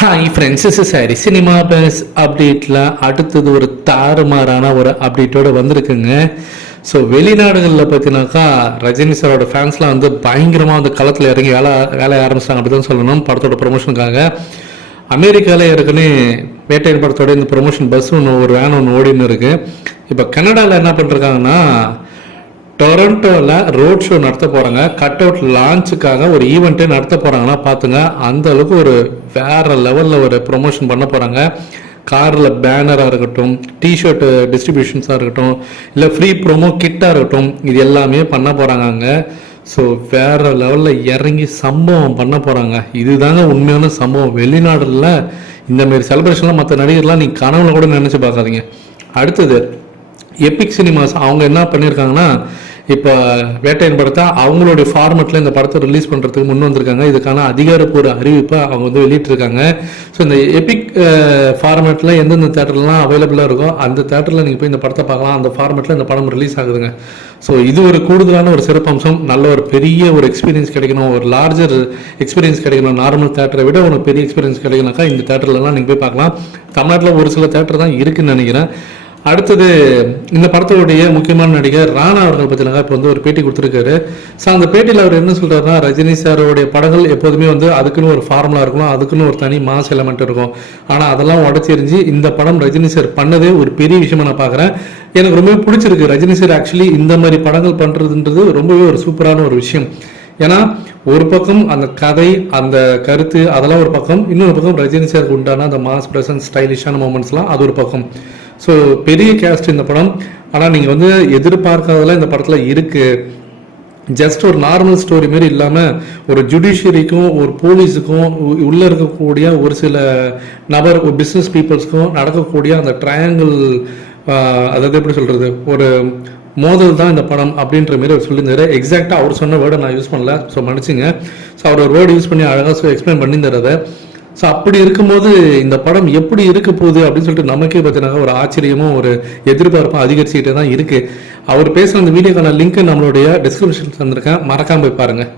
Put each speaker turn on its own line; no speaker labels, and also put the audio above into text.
Hi friends is sorry. Cinema base அப்டேட்டில் அடுத்தது ஒரு தாறுமாறான ஒரு அப்டேட்டோடு வந்திருக்குங்க. ஸோ வெளிநாடுகளில் பார்த்தீங்கன்னாக்கா ரஜினி சாரோட ஃபேன்ஸ்லாம் வந்து பயங்கரமாக வந்து களத்தில் இறங்கி வேலை வேலையை ஆரம்பிச்சிட்டாங்க. அப்படி தான் சொல்லணும் படத்தோட ப்ரொமோஷனுக்காக அமெரிக்காவில் ஏற்கனவே வேட்டையன் படத்தோட இந்த ப்ரொமோஷன் பஸ் ஒன்று ஒரு வேன் ஒன்று ஓடின்னு இருக்குது இப்போ கனடாவில் என்ன பண்ணிருக்காங்கன்னா டொரண்டோவில் ரோட் ஷோ நடத்த போகிறாங்க கட் அவுட் லான்ச்சுக்காக ஒரு ஈவெண்ட்டே நடத்த போகிறாங்கன்னா பார்த்துங்க அந்த அளவுக்கு ஒரு வேற லெவலில் ஒரு ப்ரொமோஷன் பண்ண போகிறாங்க காரில் பேனராக இருக்கட்டும் டிஷர்ட்டு டிஸ்ட்ரிபியூஷன்ஸாக இருக்கட்டும் இல்லை ஃப்ரீ ப்ரோமோ கிட்டாக இருக்கட்டும் இது எல்லாமே பண்ண போகிறாங்க அங்கே. ஸோ வேற லெவலில் இறங்கி சம்பவம் பண்ண போகிறாங்க இதுதாங்க உண்மையான சம்பவம். வெளிநாடுல இந்தமாரி செலிப்ரேஷன்லாம் மற்ற நடிகர்லாம் நீ கனவுல கூட நினச்சி பார்க்காதீங்க. அடுத்தது எபிக் சினிமாஸ் அவங்க என்ன பண்ணியிருக்காங்கன்னா இப்போ வேட்டையின் படத்தை அவங்களுடைய ஃபார்மெட்டில் இந்த படத்தை ரிலீஸ் பண்ணுறதுக்கு முன் வந்திருக்காங்க. இதுக்கான அதிகாரப்பூர்வ அறிவிப்பை அவங்க வந்து வெளியிட்டிருக்காங்க. ஸோ இந்த எபிக் ஃபார்மேட்டில் எந்தெந்த தேட்டர்லாம் அவைலபிளாக இருக்கோ அந்த தேட்டரில் நீங்கள் போய் இந்த படத்தை பார்க்கலாம். அந்த ஃபார்மேட்டில் இந்த படம் ரிலீஸ் ஆகுதுங்க. ஸோ இது ஒரு கூடுதலான ஒரு சிறப்பம்சம். நல்ல ஒரு பெரிய ஒரு எக்ஸ்பீரியன்ஸ் கிடைக்கணும். ஒரு லார்ஜர் எக்ஸ்பீரியன்ஸ் கிடைக்கணும். நார்மல் தேட்டரை விட ஒரு பெரிய எக்ஸ்பீரியன்ஸ் கிடைக்கணும்னாக்கா இந்த தேட்டர்லலாம் நீங்கள் போய் பார்க்கலாம். தமிழ்நாட்டில் ஒரு சில தேட்டர் தான் இருக்குதுன்னு நினைக்கிறேன். அடுத்தது இந்த படத்தோடைய முக்கியமான நடிகர் ராணா அவர்கள் பற்றினாங்க இப்போ வந்து ஒரு பேட்டி கொடுத்துருக்காரு. ஸோ அந்த பேட்டியில் அவர் என்ன சொல்கிறாருன்னா ரஜினி சாரோடைய படங்கள் எப்போதுமே வந்து அதுக்குன்னு ஒரு ஃபார்முலா இருக்கணும் அதுக்குன்னு ஒரு தனி மாஸ் எலமெண்ட் இருக்கும். ஆனால் அதெல்லாம் உடச்செறிஞ்சு இந்த படம் ரஜினி சார் பண்ணதே ஒரு பெரிய விஷயமா நான் பார்க்குறேன் எனக்கு ரொம்பவே பிடிச்சிருக்கு. ரஜினி சார் ஆக்சுவலி இந்த மாதிரி படங்கள் பண்ணுறதுன்றது ரொம்பவே ஒரு சூப்பரான ஒரு விஷயம். ஏன்னா ஒரு பக்கம் அந்த கதை அந்த கருத்து அதெல்லாம் ஒரு பக்கம். இன்னொரு பக்கம் ரஜினி சாருக்கு உண்டான அந்த மாஸ் பிரசன்ஸ் ஸ்டைலிஷான மூமெண்ட்ஸ்லாம் அது ஒரு பக்கம். ஸோ பெரிய கேஸ்ட் இந்த படம். ஆனால் நீங்கள் வந்து எதிர்பார்க்காததெல்லாம் இந்த படத்தில் இருக்குது ஜஸ்ட் ஒரு நார்மல் ஸ்டோரி மாதிரி இல்லாமல் ஒரு ஜுடிஷியரிக்கும் ஒரு போலீஸுக்கும் உ- உள்ள இருக்கக்கூடிய ஒரு சில நபர் ஒரு பிஸ்னஸ் பீப்புள்ஸ்க்கும் நடக்கக்கூடிய அந்த ட்ரையாங்கிள் அதாவது எப்படி சொல்கிறது ஒரு மோதல் தான் இந்த படம் அப்படின்ற மாதிரி அவர் சொல்லியிருந்தாரு. எக்ஸாக்டாக அவர் சொன்ன வேர்டை நான் யூஸ் பண்ணல. ஸோ மன்னிச்சுங்க. ஸோ அவர் ஒரு வேர்டு யூஸ் பண்ணி அழகாக ஸோ எக்ஸ்பிளைன் பண்ணியிருந்தார் ஸோ அப்படி இருக்கும்போது இந்த படம் எப்படி இருக்க போகுது அப்படின்னு சொல்லிட்டு நமக்கே பார்த்தீங்கன்னா ஒரு ஆச்சரியமும் ஒரு எதிர்பார்ப்பும் அதிகரிச்சுக்கிட்டே தான் இருக்குது அவர் பேசுகிற அந்த வீடியோக்கான லிங்க்கை நம்மளுடைய டிஸ்கிரிப்ஷன் தந்திருக்கேன். மறக்காமல் போய் பாருங்கள்